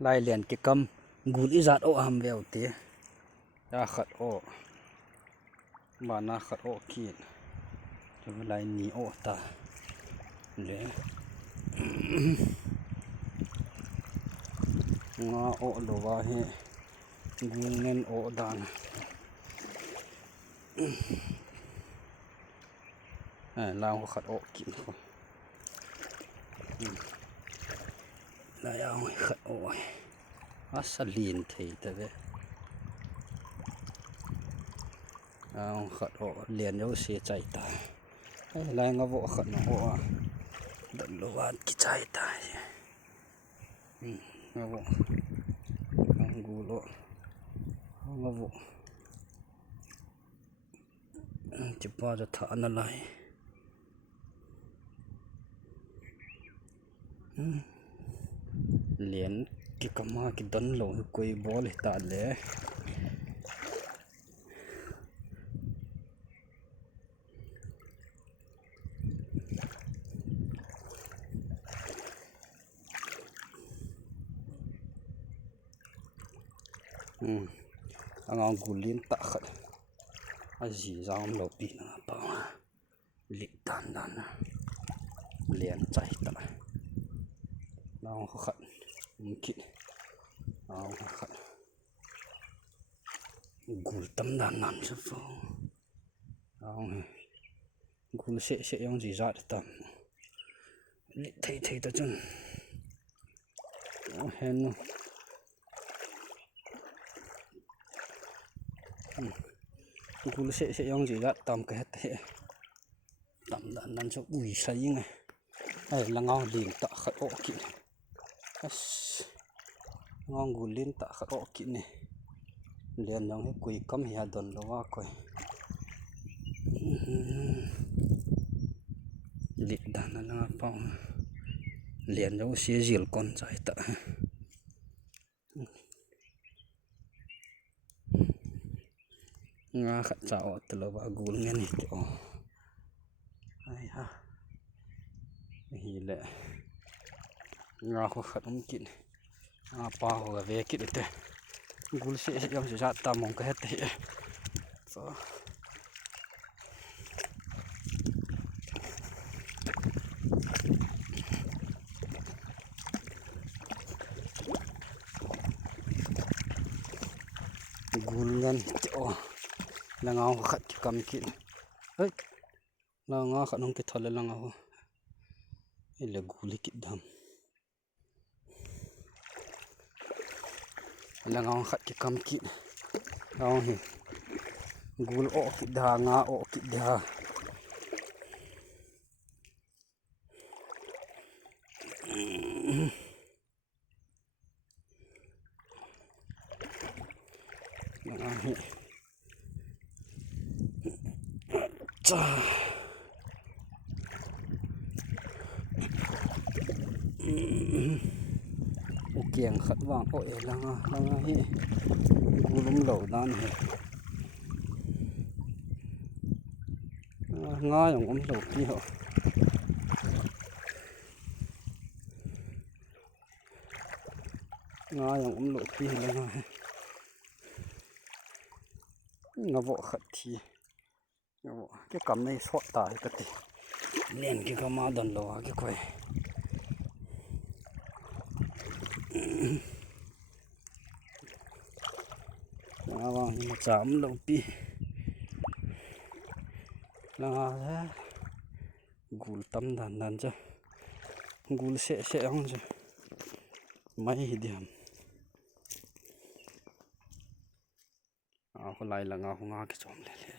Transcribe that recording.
lai liền cái cam gul i zat o ham veo te ya khat o mà na khat o kin cho lai ni o ta le nga o lo wa he gul nen o dan lao khát ổ kín không lao khát ổ asa liền thì ta về lao khát ổ liền đâu xe chạy ta lại ngã vỗ khát ổ đợt lúa ăn cái chạy ta ngã vỗ ngu lỗ ngã vỗ chỉ bao giờ thả nó lại liền cái cam cái đòn lỗ quay bó lại ta lẽ anh gul liên tạ khát gì ra ông lỗ pin à bảo lịch tan đàn liền chạy ta lao khát mungkin khát gul tâm đàn nằm sao phong gul sẽ yang gì ra tâm thấy ta chân hen gul sẽ yang gì ra tâm cái hết tâm đàn nằm sao ui say ngay đây là ngon liền tạ khát ổ kỹ ngon gul liên tạ khát ổ kỹ này liền yang hết quỳ cắm hè đòn lo wa coi lịch đàn là phong liền đâu xía diều con chạy tạ nga khát chảo từ lo wa gul nghe này chỗ ai ha hi lệ nga ko khát kín pa ho về kín thế gul sẽ yang ra ta mong cái hết thế so gul ngan chỗ là ngao khát cầm kín ấy là ngao khát nông cái thằng là ngao là gul kín đam là ngao khát cầm kín ngao hi gul o kín đa ngao o kín đa cha kiềng khát vàng ôi là hi gulum lẩu đan hi nga yang lẩu pi ho nga yang lẩu pi là nga vỗ khát thi cái cắm này xót tải cái gì liền cái cam mà đòn lò cái quay mà chạm lẩu pi là gul tâm đàn chứ gul sẽ không chứ mấy điểm còn lại là ngao cái chóm lên